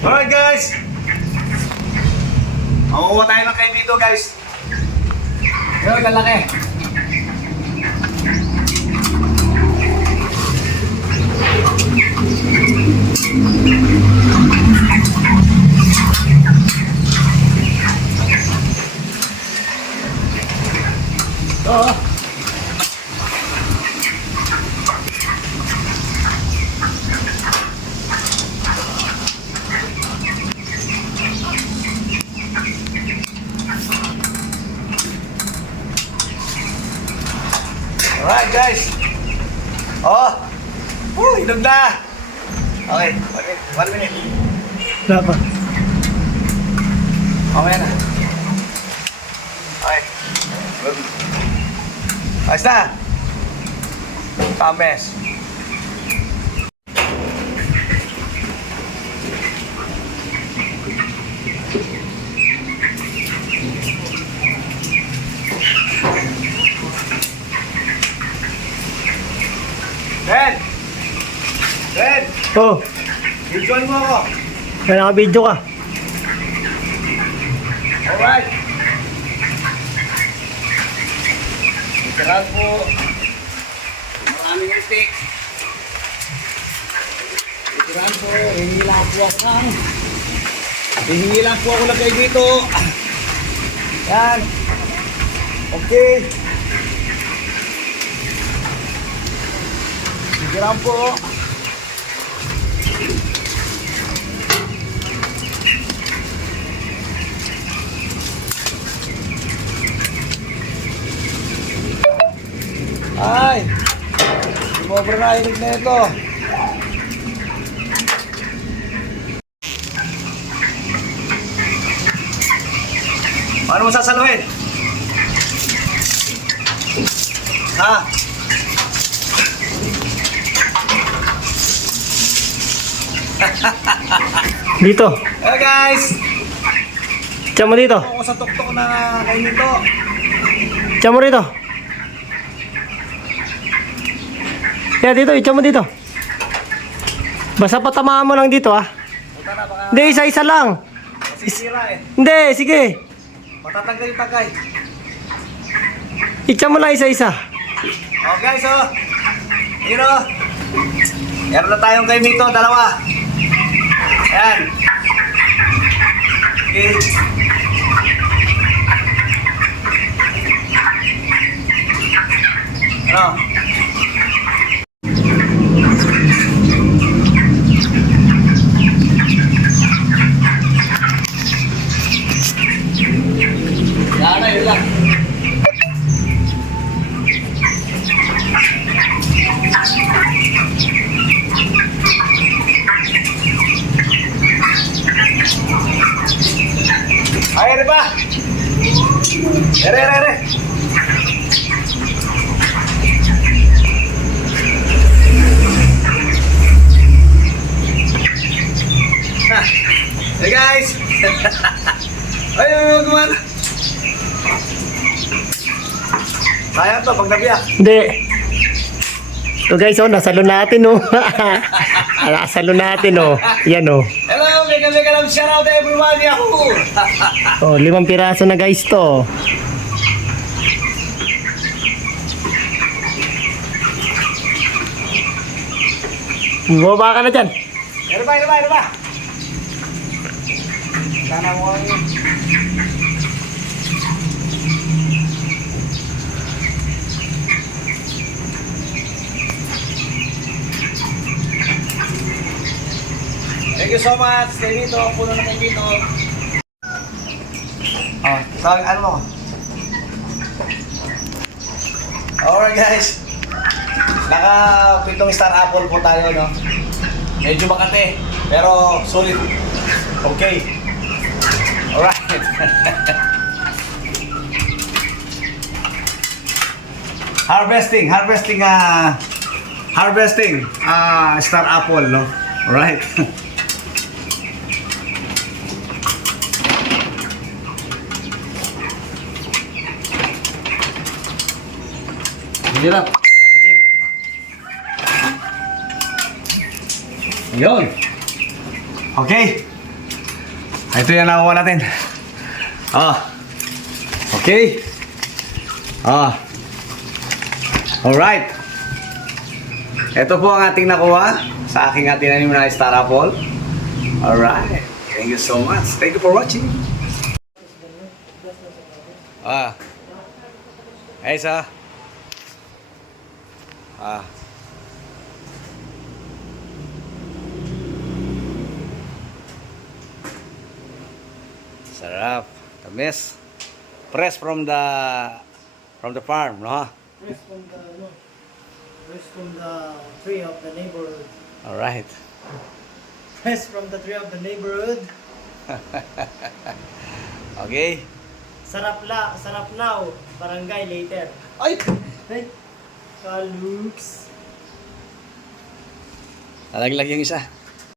Alright guys, makukuha tayo ng kayo dito guys. Pero kalaki. Oo. Alright guys. Oh. Inog na. Okay, 1 minute. Wala pa. Okay na. Okay. Good. Ayos na. Pames. Ben! Ben! Oh, Videoan mo ako. may naka-video ka. Alright. Literal po. Maraming itik. Literal po. Hihingi lang po ako. Hihingi lang po ako na kayo dito. Yan. Okay. Literal po. Ay! Sumobra na hinig na ito. Paano mo sasaluhin? Ha? Dito. Hey guys! Tiyan mo dito. Ako sa tuktok na kayo nito. Tiyan mo rito. Kaya dito, tiyan mo dito. Basta patamaan mo lang dito ah. Punta na baka Hindi, isa-isa lang. masisira eh. Hindi, sige. Matatanggal yung tagay. Tiyan mo lang isa-isa. Oh guys oh. Yun oh. Meron na tayong kayo nito, dalawa. Ayan. Okay. Ano? Yan na, yun lang. Ay, ere ba? Ere. Hey guys! Ay, gumana. Sayang to, pag nabiyak. Hindi. So guys, oh, nasalo natin oh. Nasalo natin oh. Yan oh. Hello, mega love shout out everyone, yahoo! Oh, 5 piraso na guys to. Bumaba ka na dyan. Ere ba? Sana mo yun. Thank you so much. Stay dito. Puno na kayo dito. Oh, sorry, ano mo? Alright guys. Naka 7 star apple po tayo, no? Medyo makate, pero solid. Okay. Alright. Harvesting star apple, no? Alright. Hirap. Masikip. Ayun. Okay. Ito yung nakuha natin. Okay. Alright. Ito po ang ating nakuha sa aking tinanim na star apple. Alright. Thank you so much. Thank you for watching. Isa. Sarap. Tamis. Fresh from the farm, no? Fresh from the tree of the neighborhood. All right. Fresh from the tree of the neighborhood. Okay. Sarap now. Barangay later. Ay! Hey, Kalux. Nalaglag yung isa.